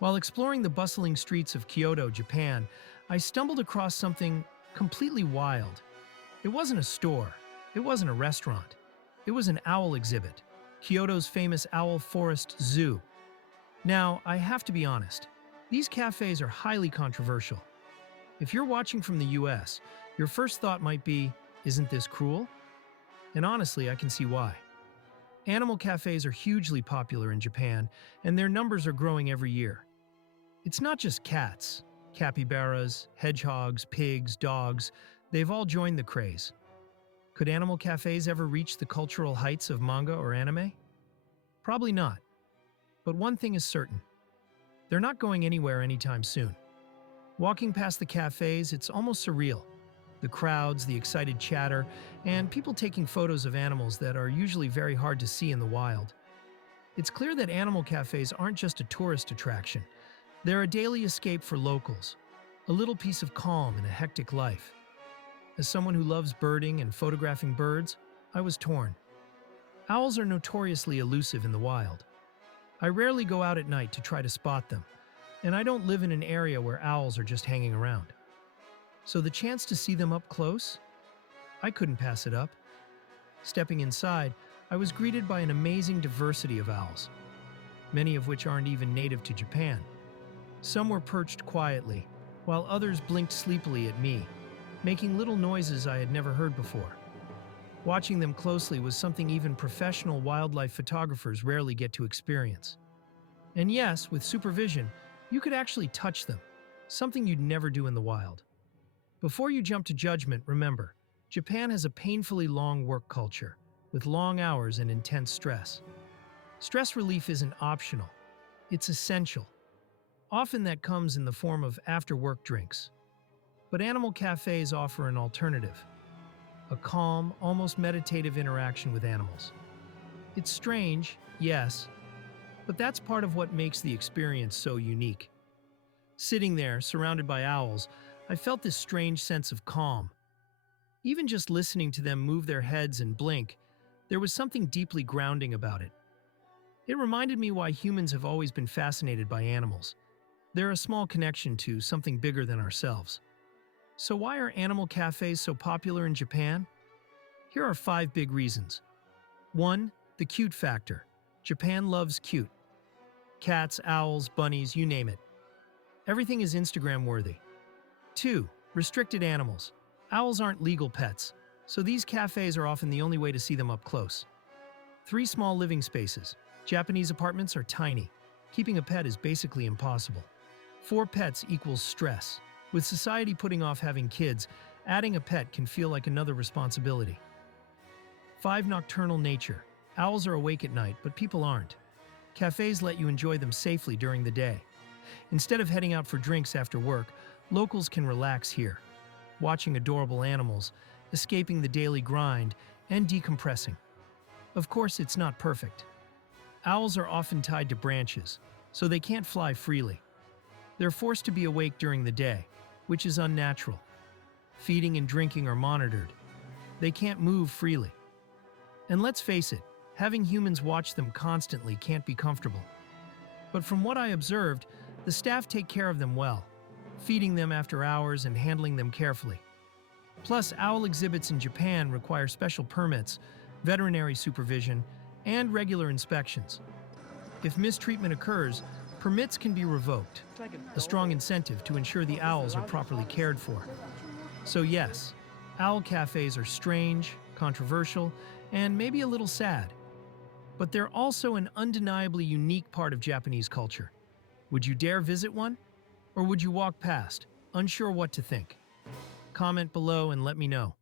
While exploring the bustling streets of Kyoto, Japan, I stumbled across something completely wild. It wasn't a store, it wasn't a restaurant. It was an owl exhibit, Kyoto's famous Owl Forest Zoo. Now, I have to be honest, these cafes are highly controversial. If you're watching from the US, your first thought might be, isn't this cruel? And honestly, I can see why. Animal cafes are hugely popular in Japan, and their numbers are growing every year. It's not just cats, capybaras, hedgehogs, pigs, dogs, they've all joined the craze. Could animal cafes ever reach the cultural heights of manga or anime? Probably not. But one thing is certain. They're not going anywhere anytime soon. Walking past the cafes, it's almost surreal. The crowds, the excited chatter, and people taking photos of animals that are usually very hard to see in the wild. It's clear that animal cafes aren't just a tourist attraction. They're a daily escape for locals, a little piece of calm in a hectic life. As someone who loves birding and photographing birds, I was torn. Owls are notoriously elusive in the wild. I rarely go out at night to try to spot them, and I don't live in an area where owls are just hanging around. So the chance to see them up close? I couldn't pass it up. Stepping inside, I was greeted by an amazing diversity of owls, many of which aren't even native to Japan. Some were perched quietly, while others blinked sleepily at me, making little noises I had never heard before. Watching them closely was something even professional wildlife photographers rarely get to experience. And yes, with supervision, you could actually touch them, something you'd never do in the wild. Before you jump to judgment, remember, Japan has a painfully long work culture, with long hours and intense stress. Stress relief isn't optional, it's essential. Often that comes in the form of after-work drinks. But animal cafes offer an alternative, a calm, almost meditative interaction with animals. It's strange, yes, but that's part of what makes the experience so unique. Sitting there, surrounded by owls, I felt this strange sense of calm. Even just listening to them move their heads and blink, there was something deeply grounding about it. It reminded me why humans have always been fascinated by animals. They're a small connection to something bigger than ourselves. So why are animal cafes so popular in Japan? Here are 5 big reasons. 1. The cute factor. Japan loves cute. Cats, owls, bunnies, you name it. Everything is Instagram-worthy. 2. Restricted animals. Owls aren't legal pets, so these cafes are often the only way to see them up close. 3. Small living spaces. Japanese apartments are tiny. Keeping a pet is basically impossible. 4. Pets equals stress. With society putting off having kids, adding a pet can feel like another responsibility. 5. Nocturnal nature. Owls are awake at night, but people aren't. Cafes let you enjoy them safely during the day. Instead of heading out for drinks after work, locals can relax here, watching adorable animals, escaping the daily grind, and decompressing. Of course, it's not perfect. Owls are often tied to branches, so they can't fly freely. They're forced to be awake during the day, which is unnatural. Feeding and drinking are monitored. They can't move freely. And let's face it, having humans watch them constantly can't be comfortable. But from what I observed, the staff take care of them well, feeding them after hours and handling them carefully. Plus, owl exhibits in Japan require special permits, veterinary supervision, and regular inspections. If mistreatment occurs, permits can be revoked, a strong incentive to ensure the owls are properly cared for. So yes, owl cafes are strange, controversial, and maybe a little sad. But they're also an undeniably unique part of Japanese culture. Would you dare visit one? Or would you walk past, unsure what to think? Comment below and let me know.